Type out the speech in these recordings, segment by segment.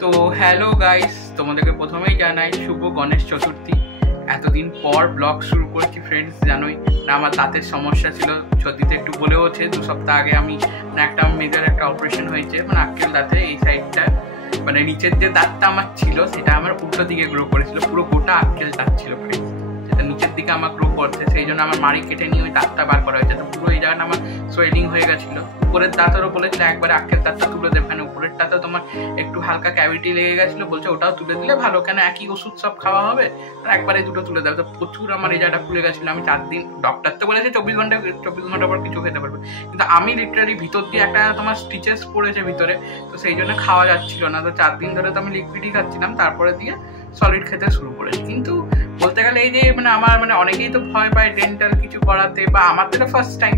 তো hello guys, তোমাদেরকে প্রথমেই জানাই শুভ গণেশ চতুর্থী। এতদিন পর ব্লগ শুরু করছি ফ্রেন্ডস। জানোই না আমার দাঁতের সমস্যা ছিল, সর্দিতে একটু বলেওছে 2 সপ্তাহ আগে আমি একটা মেজর একটা অপারেশন হয়েছে, মানে আক্কেল দাঁতে এই সাইডটা, মানে নিচের যে দাঁতটা আমার ছিল সেটা আমার উল্টো দিকে গ্রো করেছিল, পুরো গোটা আক্কেল দাঁত ছিল ফ্রেন্ডস, সেটা নিচের দিকে আমার গ্রো করছে, সেই জন্য আমার মাড়ি কেটে নিয়ে ওই দাঁতটা বার করা হয়েছে। তো পুরো এই জায়গাটা আমার সোয়েলিং হয়ে গেছিলো। উপরের দাঁতেরও বলেছিল একবারে আক্কেল দাঁতটা তুলে দেবে, মানে উপরেরটাতে তোমার একটু হালকা ক্যাভিটি লেগে গেছিলো, বলছে ওটাও তুলে দিলে ভালো, কেন একই ওষুধ সব খাওয়া হবে, আর একবারে দুটো তুলে দেবে। তো প্রচুর আমার এই জায়গাটা খুলে গেছিলো। আমি 4 দিন, ডক্টর তো বলেছে 24 ঘন্টা পর কিছু খেতে পারবে, কিন্তু আমি লিটারালি ভিতর দিয়ে একটা তোমার স্টিচেস পড়েছে ভিতরে, তো সেই জন্য খাওয়া যাচ্ছিল না। তো 4 দিন ধরে তো আমি লিকুইডই খাচ্ছিলাম, তারপরে দিয়ে সলিড খেতে শুরু করেছি। কিন্তু বলতে গেলে এই যে মানে আমার মানে অনেকেই তো ভয় পায় ডেন্টাল কিছু করাতে, বা আমার তো ফার্স্ট টাইম,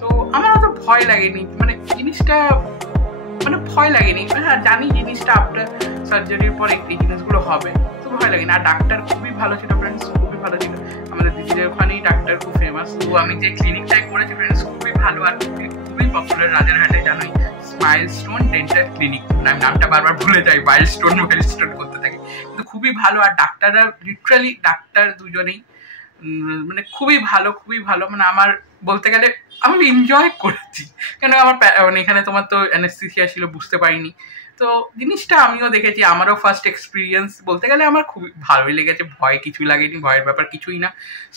তো আমার অত ভয় লাগেনি, মানে জিনিসটা মানে ভয় লাগেনি। হ্যাঁ জানি জিনিসটা আফটার সার্জারির পর এই জিনিসগুলো হবে, তো ভয় লাগেনি। আর ডাক্তার খুবই ভালো ছিল ফ্রেন্ডস, খুবই ভালো ছিল। আমাদের দিদিদের ওখানেই ডাক্তার খুব ফেমাস। তো আমি যে ক্লিনিকটাই করেছি ফ্রেন্ডস খুবই ভালো, আর খুবই পপুলার রাজারহাটে, জানোই মাইলস্টোন ডেন্টাল ক্লিনিক। আমি নামটা বারবার ভুলে যাই, মাইলস্টোন করতে থাকি, কিন্তু খুবই ভালো। আর ডাক্তাররা লিটারালি ডাক্তার দুজনেই মানে খুবই ভালো, খুবই ভালো। মানে আমার বলতে গেলে আমি এনজয় করেছি, কেন আমার মানে এখানে তোমার তো অ্যানেস্থেসিয়া ছিল, বুঝতে পারিনি। তো জিনিসটা আমিও দেখেছি, আমারও ফার্স্ট এক্সপিরিয়েন্স বলতে গেলে আমার খুবই ভালোই লেগেছে। ভয় কিছু লাগেনি, ভয়ের ব্যাপার কিছুই না,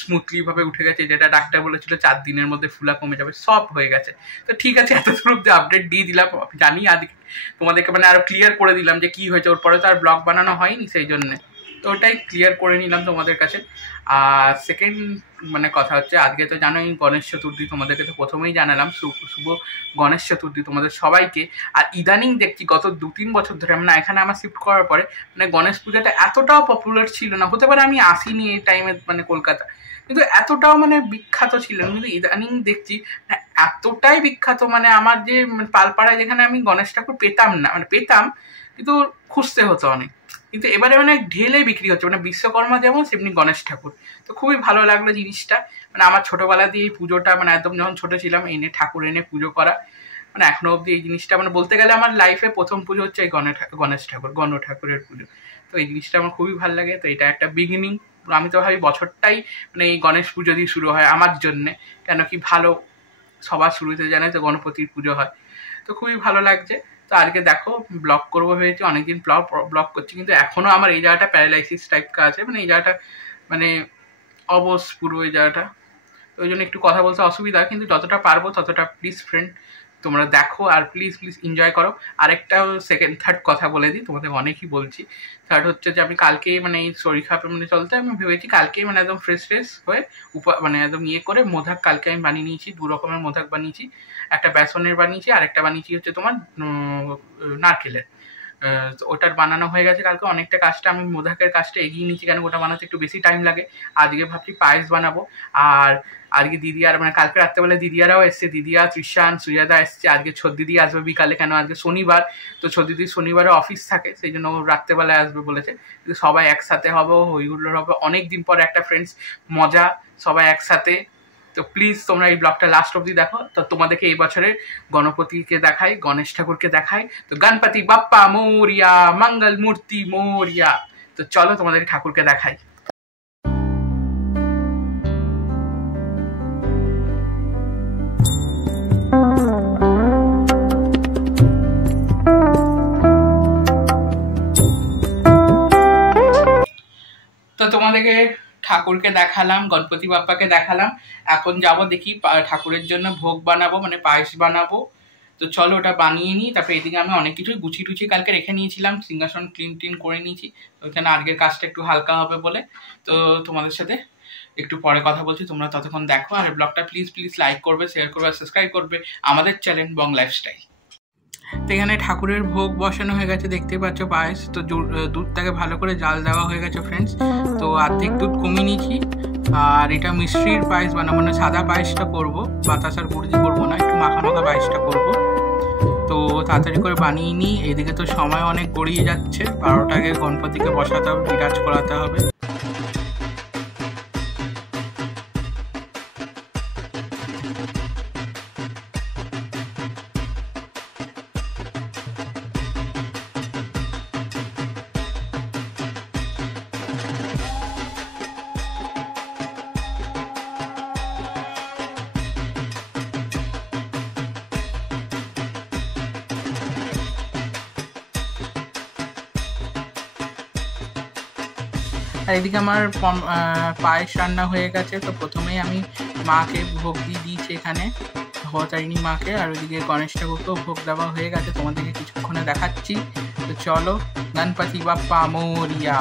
স্মুথলি ভাবে উঠে গেছে। যেটা ডাক্তার বলেছিল 4 দিনের মধ্যে ফুলা কমে যাবে, সব হয়ে গেছে। তো ঠিক আছে, এত দূর যে আপডেট দিয়ে দিলাম, জানি আজকে তোমাদেরকে মানে আরো ক্লিয়ার করে দিলাম যে কি হয়েছে। ওর পরে তো আর ব্লগ বানানো হয়নি, সেই জন্যে তো ওটাই ক্লিয়ার করে নিলাম তোমাদের কাছে। আর সেকেন্ড মানে কথা হচ্ছে, আজকে তো জানোই গণেশ চতুর্থী, তোমাদেরকে তো প্রথমেই জানালাম শুভ গণেশ চতুর্থী তোমাদের সবাইকে। আর ইদানিং দেখছি গত 2-3 বছর ধরে, মানে এখানে আমার শিফট করার পরে মানে গণেশ পূজাটা এতটাও পপুলার ছিল না। হতে পারে আমি আসিনি এই টাইমে মানে কলকাতা, কিন্তু এতটাও মানে বিখ্যাত ছিল না। কিন্তু ইদানিং দেখছি এতটাই বিখ্যাত, মানে আমার যে পালপাড়ায় যেখানে আমি গণেশ ঠাকুর পেতাম না, মানে পেতাম কিন্তু খুঁজতে হতো অনেক, কিন্তু এবারে মানে ঢেলে বিক্রি হচ্ছে, মানে বিশ্বকর্মা যেমন সেমনি গণেশ ঠাকুর। তো খুবই ভালো লাগলো জিনিসটা। মানে আমার ছোটোবেলা দিয়ে এই পুজোটা, মানে একদম যখন ছোটো ছিলাম এনে ঠাকুর এনে পুজো করা, মানে এখনো অবধি এই জিনিসটা মানে বলতে গেলে আমার লাইফে প্রথম পুজো হচ্ছে এই গণেশ ঠাকুর, গণ ঠাকুরের পুজো। তো এই জিনিসটা আমার খুবই ভালো লাগে। তো এটা একটা বিগিনিং। আমি তো ভাবি বছরটাই মানে এই গণেশ পুজো দিয়ে শুরু হয় আমার জন্যে, কেন কি ভালো সবার শুরুতে জানাই তো গণপতির পুজো হয়। তো খুবই ভালো লাগছে। তো আজকে দেখো ব্লগ করবো ভেবেছি, অনেকদিন ব্লগ করছি, কিন্তু এখনও আমার এই জায়গাটা প্যারালাইসিস টাইপ আছে, মানে এই জায়গাটা মানে অবশ পুরো এই জায়গাটা, তো ওই জন্য একটু কথা বলতে অসুবিধা, কিন্তু যতটা পারবো ততটা প্লিজ ফ্রেন্ড তোমরা দেখো, আর প্লিজ এনজয় করো। আরেকটা সেকেন্ড থার্ড কথা বলে দিই, তোমাদের অনেকই বলছি। থার্ড হচ্ছে যে আমি কালকে মানে এই শরীর খারাপের মধ্যে চলতে আমি ভেবেছি কালকে মানে একদম ফ্রেশ হয়ে মানে একদম ইয়ে করে মোধাক কালকে আমি বানিয়ে নিয়েছি, 2 রকমের মোধাক বানিয়েছি। একটা বেসনের বানিয়েছি, আর একটা বানিয়েছি হচ্ছে তোমার নারকেলের। ওটার বানানো হয়ে গেছে কালকে। অনেকটা কাজটা আমি মোধাকের কাজটা এগিয়ে নিয়েছি, কেন ওটা বানাতে একটু বেশি টাইম লাগে। আজকে ভাবছি পায়েস বানাবো। আর আজকে দিদিয়ার মানে কালকে রাত্রেবেলা দিদিয়ারাও এসছে, দিদিয়া, তৃষান, সুজাদা এসছে। আজকে দিদি আসবে বিকালে, কেন আজকে শনিবার, তো দিদির শনিবারে অফিস থাকে, সেই জন্য ও রাত্রেবেলায় আসবে বলেছে। কিন্তু সবাই একসাথে হবো, হইহুল্লোড় হবে, অনেকদিন পর একটা ফ্রেন্ডস মজা, সবাই একসাথে। তো প্লিজ তোমরা এই ব্লগটা লাস্ট অবধি দেখো। তো তোমাদেরকে এই বছরের গণপতিকে দেখাই, গণেশ ঠাকুরকে দেখাই। তো গণপতি বাপ্পা মোরিয়া, মঙ্গল মূর্তি মোরিয়া। তো চলো তোমাদের ঠাকুরকে দেখাই। তো তোমাদেরকে ঠাকুরকে দেখালাম, গণপতি বাপ্পাকে দেখালাম। এখন যাবো দেখি ঠাকুরের জন্য ভোগ বানাবো, মানে পায়েস বানাবো। তো চলো ওটা বানিয়ে নিই। তারপরে এদিকে আমি অনেক কিছুই গুছিয়ে কালকে রেখে নিয়েছিলাম, সিংহাসন ক্লিন করে নিয়েছি, ওইখানে আজকের কাজটা একটু হালকা হবে বলে। তো তোমাদের সাথে একটু পরে কথা বলছি, তোমরা ততক্ষণ দেখো। আর ব্লগটা প্লিজ লাইক করবে, শেয়ার করবে, আর সাবস্ক্রাইব করবে আমাদের চ্যানেল বং লাইফস্টাইল। তো এখানে ঠাকুরের ভোগ বসানো হয়ে গেছে, দেখতেই পাচ্ছ পায়েস। তো দুধটাকে ভালো করে জাল দেওয়া হয়ে গেছে ফ্রেন্ডস। তো অর্ধেক দুধ কমিয়ে নিয়েছি। আর এটা মিষ্টির পায়েস বানাবো, মানে সাদা পায়েসটা করবো, বাতাসার গুড় দিয়ে করবো না, একটু মাখা পায়েসটা করবো। তো তাড়াতাড়ি করে বানিয়ে নিই। এদিকে তো সময় অনেক গড়িয়ে যাচ্ছে, 12টার আগে গণপতিকে বসাতে হবে, বিরাজ করাতে হবে। আর এদিকে আমার পায়েস রান্না হয়ে গেছে। তো প্রথমেই আমি মাকে ভোগ দিয়ে দিয়েছি এখানে, ভবতারিণী মাকে, আর ওইদিকে গণেশ ঠাকুরকেও ভোগ দেওয়া হয়ে গেছে, তোমাদেরকে কিছুক্ষণে দেখাচ্ছি। তো চলো, গণপতি বাপ্পা মোরিয়া।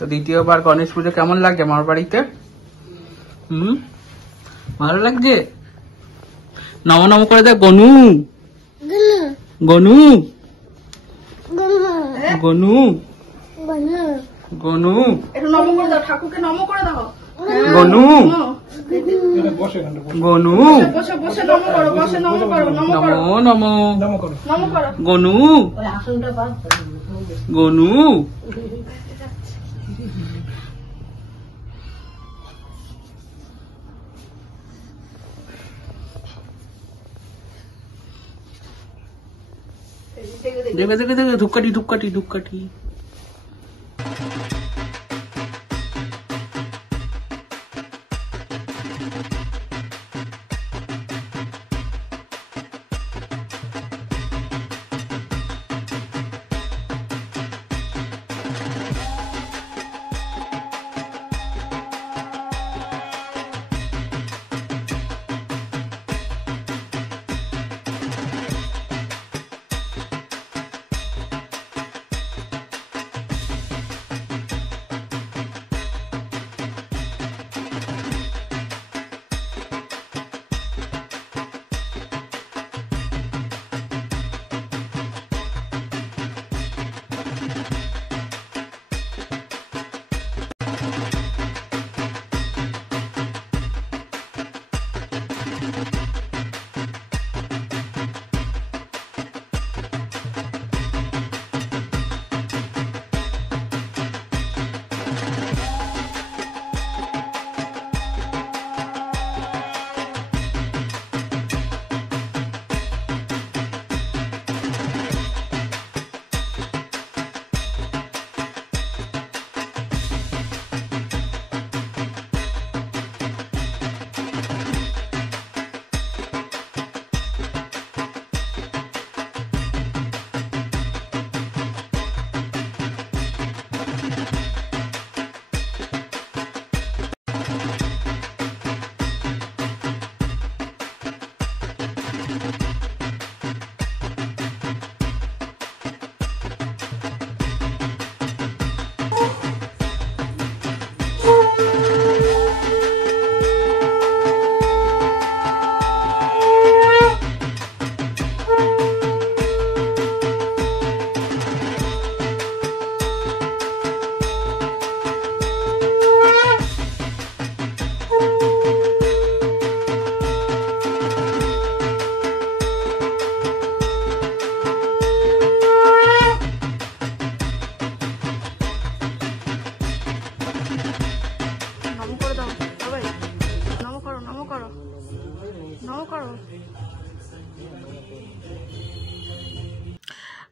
তো দ্বিতীয়বার গণেশ পুজো কেমন লাগছে আমার বাড়িতে? ভালো লাগছে? নম নম করে দেখ গনু, গনু, গনু, গনু, একটু নম করে দাও, ঠাকুরকে নম করে দাও। গনু, গনু, নম নম, গনু, গনু। দেখে দেখে দেখে ধূপকাঠি ধূপকাঠি ধূপকাঠি।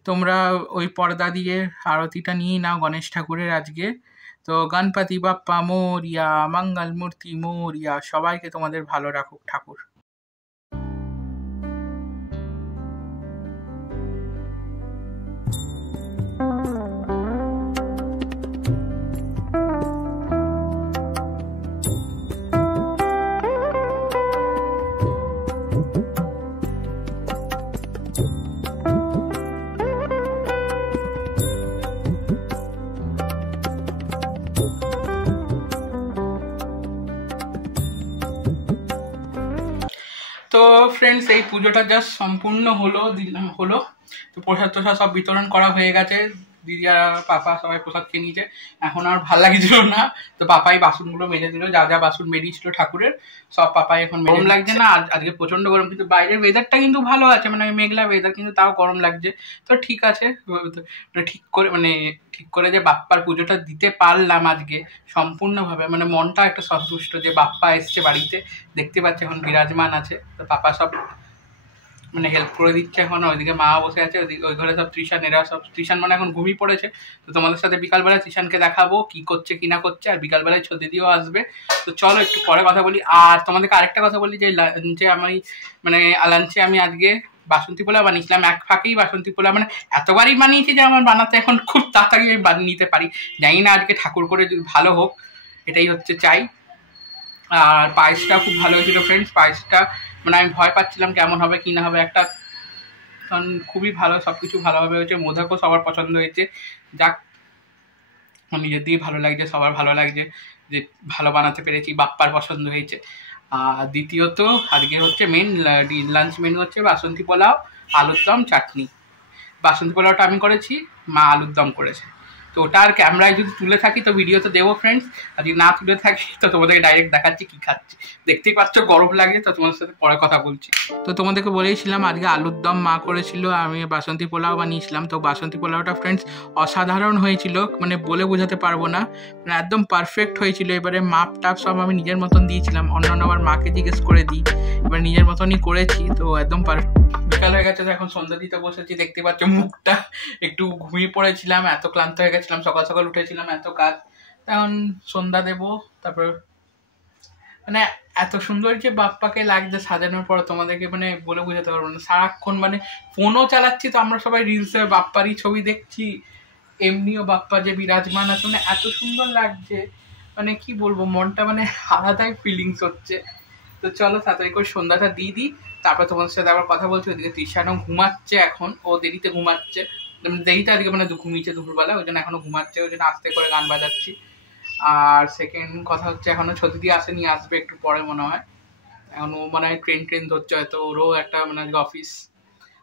তোমরা ওই পর্দা দিয়ে আরতিটা নিয়ে নাও গণেশ ঠাকুরের আজকে। তো গণপতি বাপ্পা মোরিয়া, মঙ্গল মূর্তি মোরিয়া, সবাইকে তোমাদের ভালো রাখুক ঠাকুর। ফ্রেন্ডস, এই পুজোটা জাস্ট সম্পূর্ণ হলো। তো প্রসাদ টোসাদ সব বিতরণ করা হয়ে গেছে, দিদি আর পাপা সবাই প্রসাদ খেয়ে নিয়েছে। এখন আর ভাল লাগছিল না, তো পাপাই বাসনগুলো মেজে দিল, যা যা বাসন বেরিয়েছিল ঠাকুরের সব পাপাই এখন। গরম লাগছে না আজকে প্রচন্ড গরম, কিন্তু বাইরের ওয়েদারটা কিন্তু ভালো আছে, মানে মেঘলা ওয়েদার, কিন্তু তাও গরম লাগছে। তো ঠিক আছে, ঠিক করে যে বাপ্পার পুজোটা দিতে পারলাম আজকে সম্পূর্ণভাবে, মানে মনটা একটা সন্তুষ্ট যে বাপ্পা এসছে বাড়িতে, দেখতে পাচ্ছে এখন বিরাজমান আছে। তো পাপা সব মানে হেল্প করে দিচ্ছে এখন, ওইদিকে মা বসে আছে, ওই ঘরে সব তৃষান, এরা সব তৃষান মানে এখন ঘুমিয়ে পড়েছে। তো তোমাদের সাথে বিকালবেলায় তৃষানকে দেখাবো কি করছে কি না করছে, আর বিকালবেলায় দিদিও আসবে। তো চলো একটু পরে কথা বলি। আর তোমাদেরকে আরেকটা কথা বলি যে লাঞ্চে আমি আজকে বাসন্তী পোলাও বানিয়েছিলাম, এক ফাঁকেই বাসন্তী পোলাও, মানে এতবারই বানিয়েছি যে আমার বানাতে এখন খুব তাড়াতাড়ি আমি বানিয়ে নিতে পারি। জানি না আজকে ঠাকুর করে ভালো হোক, এটাই হচ্ছে চাই। আর পায়েসটা খুব ভালো হয়েছিল ফ্রেন্ডস, পায়েসটা মানে আমি ভয় পাচ্ছিলাম কেমন হবে কি না হবে, একটা কারণ খুবই ভালো, সব কিছু ভালোভাবে হয়েছে। মোদকও সবার পছন্দ হয়েছে, যাক নিজের দিয়ে ভালো লাগছে, সবার ভালো লাগছে যে ভালো বানাতে পেরেছি, বাপ্পার পছন্দ হয়েছে। আর দ্বিতীয়ত আজকে হচ্ছে লাঞ্চ মেনু হচ্ছে বাসন্তী পোলাও, আলুর দম, চাটনি। বাসন্তী পোলাওটা আমি করেছি, মা আলুর দম করেছে। তো ওটা আর ক্যামেরায় যদি তুলে থাকি তো ভিডিও তো দেবো ফ্রেন্ডস, আর যদি না তুলে থাকি তো তোমাদেরকে ডাইরেক্ট দেখাচ্ছি কি খাচ্ছি। দেখতেই পাচ্ছ গরম লাগে, তো তোমাদের সাথে পরে কথা বলছি। তো তোমাদেরকে বলেইছিলাম আজকে আলুর দম মা করেছিল, আমি বাসন্তী পোলাও বানিয়েছিলাম। তো বাসন্তী পোলাওটা ফ্রেন্ডস অসাধারণ হয়েছিল, মানে বলে বোঝাতে পারবো না, মানে একদম পারফেক্ট হয়েছিল। এবারে মাপ টাপ সব আমি নিজের মতন দিয়েছিলাম, অন্যান্য আবার মাকে জিজ্ঞেস করে দিই, এবার নিজের মতনই করেছি। তো একদম পারফেক্ট। বিকাল হয়ে গেছে, তো এখন সন্ধ্যা দিতে বসেছি, দেখতে পাচ্ছ মুখটা একটু ঘুমিয়ে পড়েছিলাম, এত ক্লান্ত হয়ে গেছিলাম, সকাল সকাল উঠেছিলাম, এত কাজ। এখন সন্ধ্যা দেবো, তারপর মানে এত সুন্দর যে বাপ্পাকে লাগছে সাজানোর পর, তোমাদেরকে মানে বলে বোঝাতে পারবো না। সারাক্ষণ মানে ফোনও চালাচ্ছি, তো আমরা সবাই রিলসে বাপ্পারই ছবি দেখছি, এমনিও বাপ্পা যে বিরাজমান আছে, মানে এত সুন্দর লাগছে, মানে কি বলবো, মনটা মানে আলাদাই ফিলিংস হচ্ছে। তো চলো তাড়াতাড়ি করে সন্ধ্যাটা দিয়ে দিই, তারপর তোমাদের সাথে আবার কথা বলছি। ওইদিকে তৃষানও ঘুমাচ্ছে, এখন ও দেরিতে ঘুমাচ্ছে, দেরিতে আজকে মানে ঘুমিয়েছে দুপুরবেলা, ওই জন্য এখনো ঘুমাচ্ছে, ওই জন্য আস্তে করে গান বাজাচ্ছি। আর সেকেন্ড কথা হচ্ছে এখনো ছদিদি আসেনি, আসবে একটু পরে মনে হয়, এখন ও মনে হয় ট্রেন ধরছে হয়তো, ওরও একটা মানে আজকে অফিস।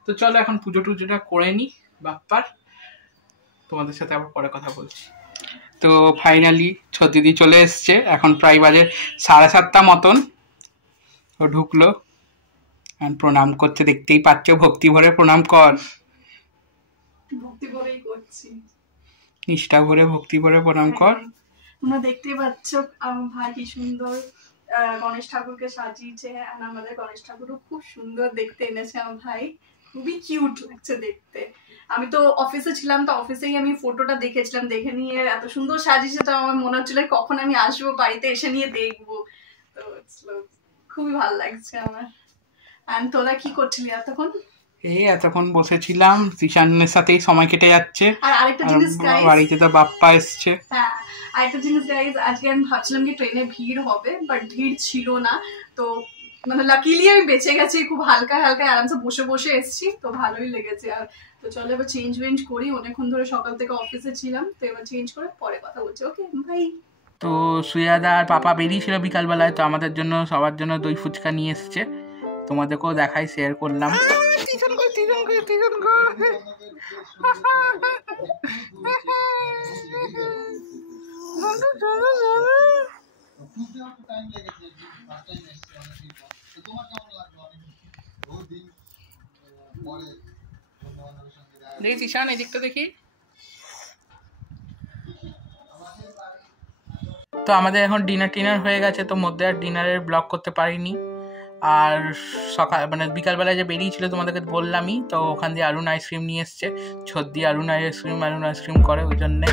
তো চলো এখন পুজো টুজোটা করে নিই বাপ্পার, তোমাদের সাথে আবার পরে কথা বলছি। তো ফাইনালি ছদিদি চলে এসছে, এখন প্রায় বাজে 7:30 মতন। ও ঢুকলো, প্রণাম করছে, দেখতেই পাচ্ছ, ভক্তি ভরে প্রণাম কর। ভক্তি ভরেই করছি, নিষ্ঠা ভরে ভক্তি ভরে প্রণাম কর। তোমরা দেখতেই পাচ্ছ আমার ভাই কি সুন্দর গণেশ ঠাকুরকে সাজিয়েছে, আর আমাদের গণেশ ঠাকুরও খুব সুন্দর দেখতে এনেছে আমার ভাই, খুবই কিউট লাগছে দেখতে। আমি তো অফিসে ছিলাম, তো অফিসেই আমি ফটোটা দেখেছিলাম, দেখে নিয়ে এত সুন্দর সাজিয়েছে, তো আমার মনে হচ্ছিল কখন আমি আসবো বাড়িতে এসে নিয়ে দেখবো। তো খুবই ভালো লাগছে আমার। আর তোরা কি করছিলি এতক্ষণ? এতক্ষণ বসেছিলাম, তৃষানের সাথেই সময় কেটে যাচ্ছে। আর আরেকটা জিনিস গাইস, বাড়িতে তো বাপ্পা এসছে। হ্যাঁ আরেকটা জিনিস গাইস, আজকে আমি ভাবছিলাম কি ট্রেনে ভিড় হবে, বাট ভিড় ছিল না। তো মানে লাকিলি আমি বেঁচে গেছি, খুব হালকা হালকা আরামসে বসে বসে এসছি, তো ভালোই লেগেছে। আর তো চলো এবার চেঞ্জ করি, অনেকক্ষণ ধরে সকাল থেকে অফিসে ছিলাম, তো এবার চেঞ্জ করে পরে কথা বলছি। Okay bye. তো সুয়াদা আর পাপা বেরিয়েছিল বিকালবেলায়, তো আমাদের জন্য সবার জন্য দই ফুচকা নিয়ে এসছে, তোমাদেরকেও দেখাই, শেয়ার করলাম। দেখি ঈশান এই দিকটা দেখি। তো আমাদের এখন ডিনার হয়ে গেছে, তো মধ্যে আর ডিনারের ব্লগ করতে পারিনি। আর সকাল মানে বিকালবেলায় যে বেরিয়েছিল তোমাদেরকে বললামই, তো ওখান দিয়ে আরুণ আইসক্রিম নিয়ে এসছে, ছদ্দি আরুণ আইসক্রিম করে, ওই জন্যে।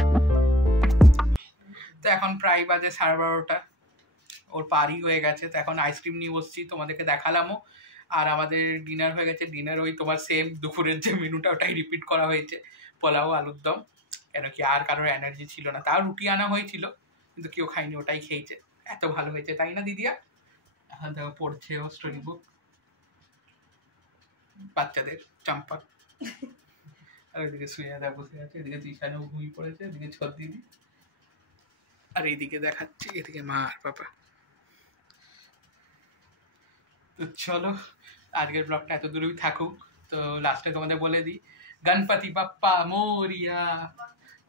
তো এখন প্রায় বাজে 12:30, ওর পারই হয়ে গেছে, তো এখন আইসক্রিম নিয়ে বসছি, তোমাদেরকে দেখালামও। আর আমাদের ডিনার হয়ে গেছে, ডিনার ওই তোমার সেম দুপুরের যে মেনুটা ওটাই রিপিট করা হয়েছে, পোলাও আলুর দম, কেন কি আর কারোর এনার্জি ছিল না। তাও রুটি আনা হয়েছিল, কিন্তু কেউ খায়নি, ওটাই খেয়েছে। এত ভালো হয়েছে তাই না দিদিয়া? এখন দেখো পড়ছে ও স্টোরি বুক, বাচ্চাদের চম্পা। আর ওইদিকে সুয়াদা বসে আছে, এদিকে তৃষানও ঘুমিয়ে পড়েছে, এদিকে ছদ দিদি, আর এইদিকে দেখাচ্ছি এদিকে মা আর বাবা। তো চলো আজকের ব্লগটা এত দূরেই থাকুক। তো লাস্টে তোমাদের বলে দিই, গণপতি বাপ্পা মোরিয়া,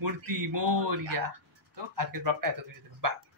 মূর্তি মোরিয়া। তো আজকের ব্লগটা এত দূরে থাকুক, বাই।